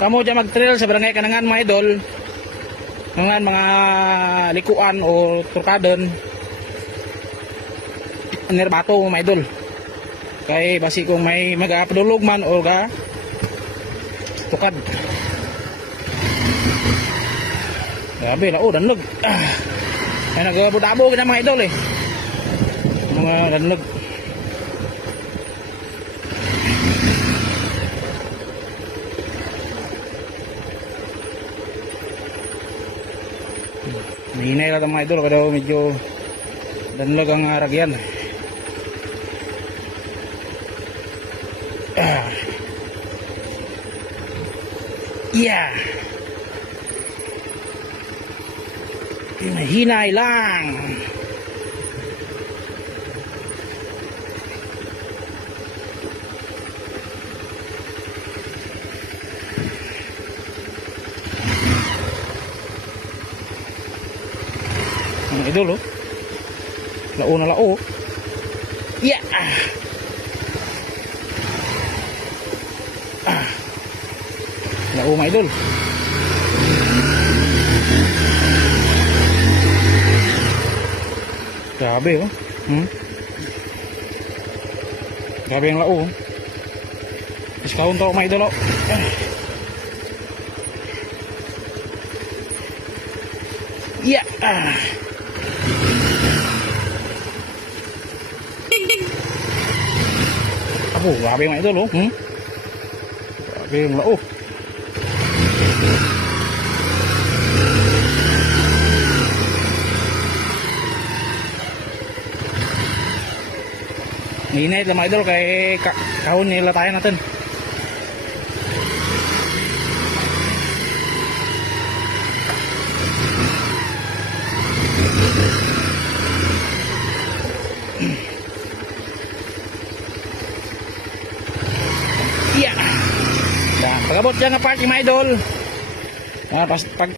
kamo dyan mag-trail sa barangay Kanangan mga idol, mga likuan o turkadon, nirbato mga idol. Kay basi kung may mag-apdulog man o ga tukad. Grabe, lao, danlog. Ay nagabudabo kita mga idol eh. Mga danlog. Mahinay lang mga idol, kada medyo danlog ang aragyan. Yeah. Mahinay lang. Ang idol oh. Lao na lao. Yeah. Lao mga idol. Grabe oh. Grabe ang lao oh. Discount to mga idol oh. Yeah. Apo, grabe mga idol oh. Grabe ang lao. Hinay lang mga idol kay kahon nila tayo natin. Yeah. Pagabot dyan na party mga idol. Pag